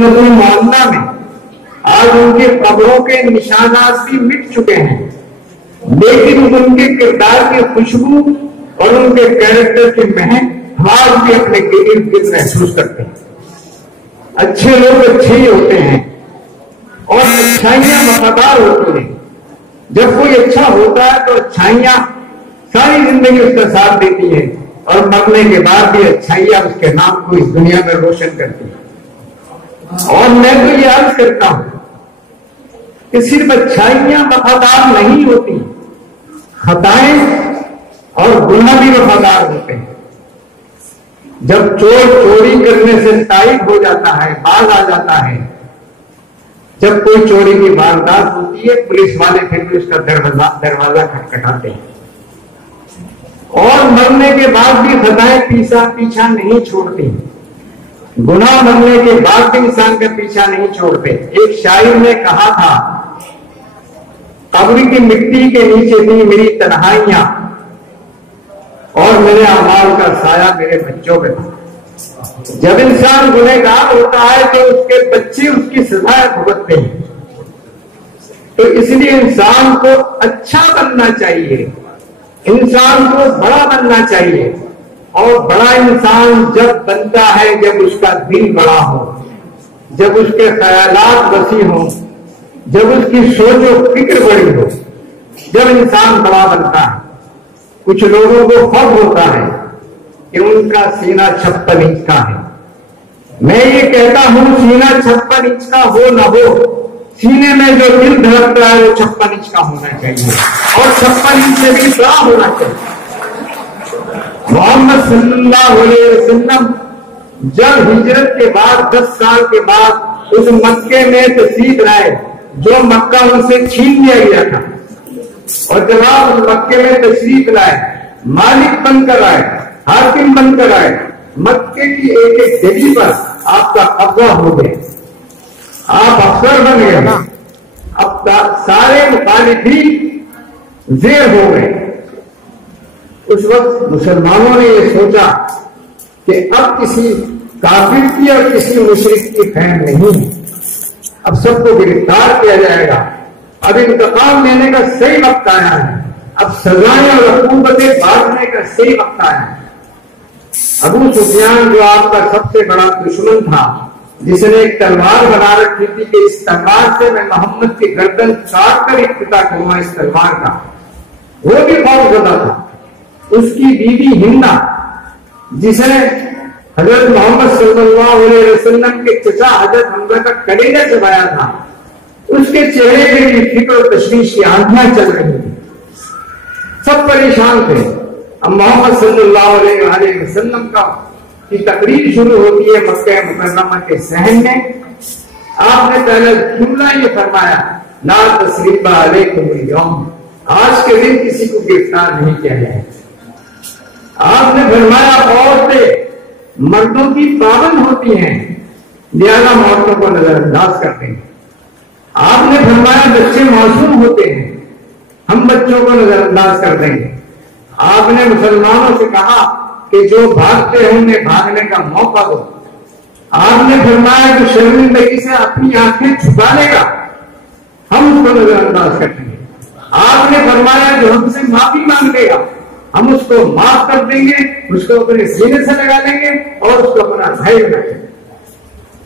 نظر معاملہ میں آج ان کے قبروں کے نشانات بھی مٹ چکے ہیں، لیکن ان کے کردار کی خوشبو اور ان کے کیریکٹر کی مہک آج بھی اپنے ارد گرد محسوس کرتے ہیں۔ اچھے لوگ اچھے ہی ہوتے ہیں اور اچھائیاں وفادار ہوتی ہیں۔ جب کوئی اچھا ہوتا ہے تو اچھائیاں ساری زندگی اس کا ساتھ دیتی ہیں اور مرنے کے بعد بھی اچھائیاں اس کے نام کو اس دنیا میں روشن کرتی ہیں۔ اور میں تو یہ عرض کرتا ہوں کہ صرف اچھائیاں وفادار نہیں ہوتی، خطائیں اور گناہ بھی وفادار ہوتے ہیں۔ جب چور چوری کرنے سے تائب ہو جاتا ہے، باز آ جاتا ہے، جب کوئی چوری کی واردات ہوتی ہے، پولیس والے پھر بھی اس کا دروازہ کھٹکھٹاتے ہیں، اور مرنے کے بعد بھی خطائیں پیچھا نہیں چھوڑتی، گناہ مرنے کے بعد بھی انسان کا پیچھا نہیں چھوڑتے۔ ایک شاعر نے کہا تھا، قبر کی مٹی کے نیچے تھی میری تنہائیاں اور میرے اعمال کا سایہ میرے بچوں پہ تھا۔ جب انسان گنہگار ہوتا ہے تو اس کے بچے اس کی سزائیں بھگتتے ہیں، تو اس لیے انسان کو اچھا بننا چاہیے، انسان کو بڑا بننا چاہیے، اور بڑا انسان جب بنتا ہے جب اس کا دل بڑا ہو، جب اس کے خیالات وسیع ہوں، جب اس کی سوچ و فکر بڑی ہو، جب انسان بڑا بنتا ہے۔ کچھ لوگوں کو خوف ہوتا ہے کہ ان کا سینہ 56 انچ کا ہے۔ میں یہ کہتا ہوں سینہ 56 انچ کا ہو نہ ہو، سینے میں جو دل دھڑکتا ہے وہ 56 انچ کا ہونا چاہیے، اور 56 انچ سے بھی بڑا ہونا چاہیے۔ محمد صلی اللہ علیہ وسلم جب ہجرت کے بعد 10 سال کے بعد اس مکے میں تشریف لائے جو مکہ ان سے چھین لیا گیا تھا، اور جب آپ اس مکے میں تشریف لائے، مالک بن کر آئے، حاکم بن کر آئے، مکے کی ایک ایک گلی پر آپ کا قبضہ ہو گیا، آپ افسر بن گئے، اب سارے مخالفین زیر ہو گئے۔ اس وقت مسلمانوں نے یہ سوچا کہ اب کسی کافر کی اور کسی مشرک کی خیر نہیں، اب سب کو گرفتار کیا جائے گا، اب انتقام لینے کا صحیح وقت آیا ہے، اب سزائیں اور عقوبتیں بانٹنے کا صحیح وقت آیا ہے۔ ابو سفیان جو آپ کا سب سے بڑا دشمن تھا، جس نے ایک تلوار بنا رکھی تھی کہ اس تلوار سے میں محمد کی گردن کاٹ کر افتتاح کروں گا اس تلوار کا، وہ بھی خوف زدہ تھا۔ اس کی بیوی ہندا، جس نے حضرت محمد صلی اللہ علیہ وسلم کے چچا حضرت حمزہ کا کلیجہ چبایا تھا، اس کے چہرے پہ بھی فکر و تشویش کی آندیاں چل رہی تھی، سب پریشان تھے۔ اب محمد صلی اللہ علیہ وسلم کی تقریر شروع ہوتی ہے مکہ مکرمہ کے صحن میں۔ آپ نے پہلے جملہ یہ فرمایا، لا تثریب علیکم اليوم، آج کے دن کسی کو گرفتار نہیں کیا جائے۔ آپ نے فرمایا عورتیں مردوں کی پابند ہوتی ہیں، لہذا عورتوں کو نظر انداز کرتے ہیں۔ آپ نے فرمایا بچے معصوم ہوتے ہیں، ہم بچوں کو نظر انداز کر دیں گے۔ آپ نے مسلمانوں سے کہا کہ جو بھاگتے ہیں انہیں بھاگنے کا موقع دو۔ آپ نے فرمایا کہ شرمندگی سے اپنی آنکھیں چھپا لے گا، ہم اس کو نظر انداز کر دیں گے۔ آپ نے فرمایا جو ہم سے معافی مانگے گا ہم اس کو معاف کر دیں گے، اس کو اپنے سینے سے لگا لیں گے اور اس کو اپنا بھائی بنا لیں گے۔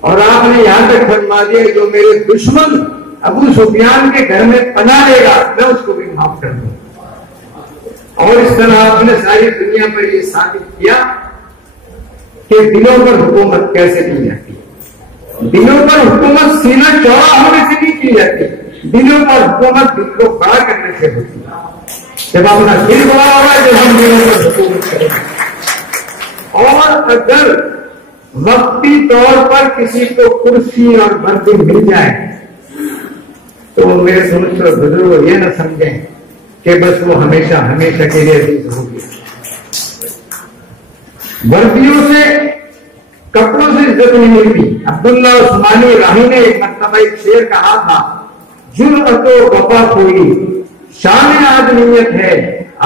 اور آپ نے یہاں تک فرما دیا جو میرے دشمن ابو سفیان کے گھر میں پناہ لے گا میں اس کو بھی معاف کر دوں۔ اور اس طرح آپ نے ساری دنیا پر یہ ثابت کیا کہ دلوں پر حکومت کیسے کی جاتی ہے۔ دلوں پر حکومت سینہ چوڑا ہونے سے نہیں کی جاتی، دلوں پر حکومت دل کو بڑا کرنے سے ہوتی ہے۔ جب اپنا دل بڑا ہوگا جب ہم دلوں پر حکومت کریں گے۔ اور اگر وقتی طور پر کسی کو کرسی اور بردی مل جائے تو میرے سمجھ کر بزرگ یہ نہ سمجھیں کہ بس وہ ہمیشہ ہمیشہ کے لیے عزیز ہوگی۔ وردیوں سے کپڑوں سے عزت نہیں ملتی۔ عبداللہ عثمانی راہی نے ایک مرتبہ ایک شعر کہا تھا، جرأت و وفا کوئی شان آدمیت ہے،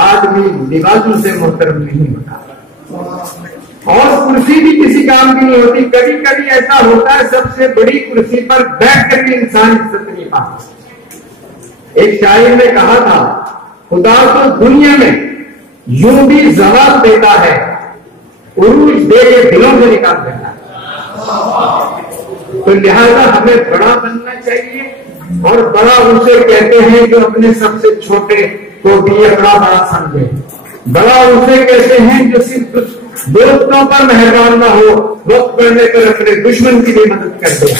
آدمی لباسوں سے محترم نہیں ہوتا۔ اور کرسی بھی کسی کام کی نہیں ہوتی. کبھی کبھی ایسا ہوتا ہے سب سے بڑی کرسی پر بیٹھ کر بھی انسان عزت نہیں پاتا. ایک شاعر نے کہا تھا خدا تو دنیا میں یوں بھی زوال دیتا ہے, عروج دے کے دلوں سے نکال دیتا ہے. تو لہذا ہمیں بڑا بننا چاہیے, اور بڑا اسے کہتے ہیں جو اپنے سب سے چھوٹے کو بھی اپنا بڑا سمجھے. بڑا اسے کہتے ہیں جو صرف دوستوں پر مہربان نہ ہو, وقت پڑنے پر اپنے دشمن کی بھی مدد کر دے.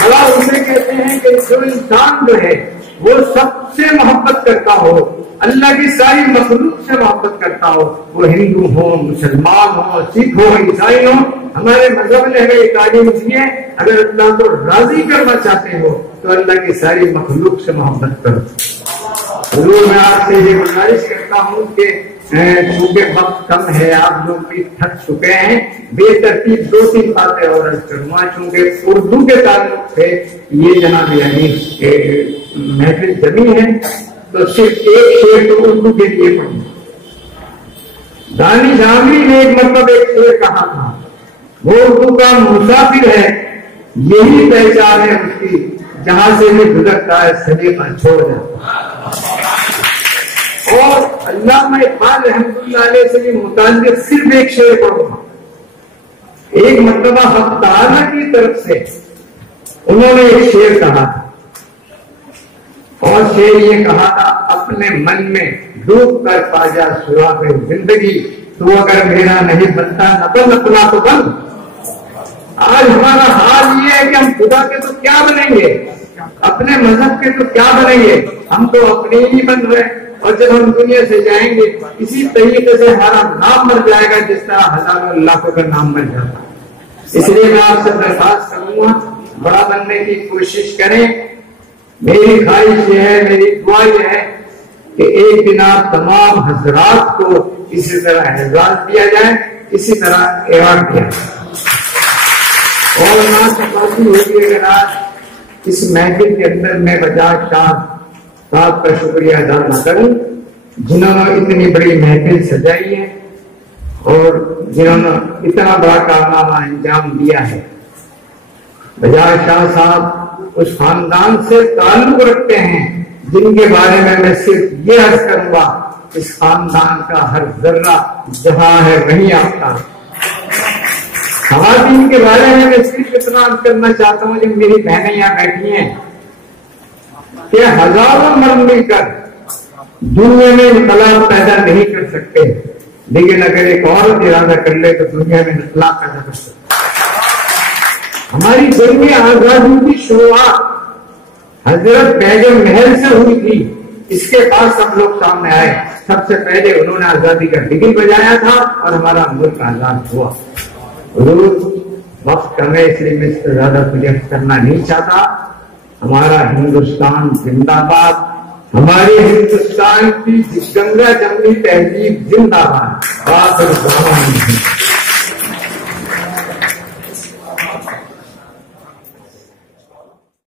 بڑا اسے کہتے ہیں کہ جو انسان جو ہے وہ سب سے محبت کرتا ہو, اللہ کی ساری مخلوق سے محبت کرتا ہو, وہ ہندو ہو, مسلمان ہو, سکھ ہو, عیسائی ہو. ہمارے مذہب نے ہمیں تعلیم دی ہے اگر اللہ کو راضی کرنا چاہتے ہو تو اللہ کی ساری مخلوق سے محبت کرو. ضرور میں آپ سے یہ گزارش کرتا ہوں کہ چونکہ وقت کم ہے, آپ لوگ بھی تھک چکے ہیں, بے ترتیب 2-3 باتیں اور عرض کروں گا. چونکہ اردو کے تعلق سے یہ جناب یعنی محفل جمی ہے تو صرف ایک شعر تو اردو کے لیے پڑھوں. دانش عامری نے ایک مطلب ایک شعر کہا تھا, وہ اردو کا مسافر ہے, یہی پہچان ہے اس کی, جہاں سے بھی گزرتا ہے سلیقہ چھوڑ جاتا. اور علامہ اقبال رحمۃ اللہ علیہ سے بھی متعلق صرف ایک شعر پڑھوں گا. ایک مرتبہ حق تعالیٰ کی طرف سے انہوں نے ایک شعر کہا تھا, اور شعر یہ کہا تھا اپنے من میں ڈوب کر پا جا سراغ زندگی, تو اگر میرا نہیں بنتا نہ بن اپنا تو بن. آج ہمارا حال یہ ہے کہ ہم خدا کے تو کیا بنیں گے, اپنے مذہب کے تو کیا بنیں گے, ہم تو اپنے ہی بن رہے ہیں. اور جب ہم دنیا سے جائیں گے اسی طریقے سے ہمارا نام مر جائے گا جس طرح ہزاروں لاکھوں کا نام مر جاتا ہے. اس لیے میں آپ سے درخواست کروں گا بڑا بننے کی کوشش کریں. میری خواہش یہ ہے, میری دعا یہ ہے کہ ایک دن آپ تمام حضرات کو اسی طرح اعزاز دیا جائے, اسی طرح ایوارڈ دیا جائے. اور ناصفاتی ہوگی اگر آج اس محفل کے اندر میں بجاج شاہ صاحب کا شکریہ ادا نہ کروں, جنہوں نے اتنی بڑی محفل سجائی ہے اور جنہوں نے اتنا بڑا کارنامہ انجام دیا ہے. بجاج شاہ صاحب اس خاندان سے تعلق رکھتے ہیں جن کے بارے میں صرف یہ عرض کروں گا, اس خاندان کا ہر ذرہ جہاں ہے وہیں آپ کا. خواتین کے بارے میں صرف اتنا عرض کرنا چاہتا ہوں, جب میری بہنیں یہاں بیٹھی ہیں کہ ہزاروں مرد مل کر دنیا میں انقلاب پیدا نہیں کر سکتے, لیکن اگر ایک عورت ارادہ کر لے تو دنیا میں انقلاب پیدا کر سکتے. ہماری جنگ آزادی کی شروعات حضرت بیگم محل سے ہوئی تھی. اس کے بعد سب لوگ سامنے آئے. سب سے پہلے انہوں نے آزادی کا ڈگری بجایا تھا اور ہمارا ملک آزاد ہوا. وقت کم ہے اس لیے میں اس سے زیادہ کچھ کرنا نہیں چاہتا. ہمارا ہندوستان زندہ باد, ہماری ہندوستان کی گنگا جمنی تہذیب زندہ باد.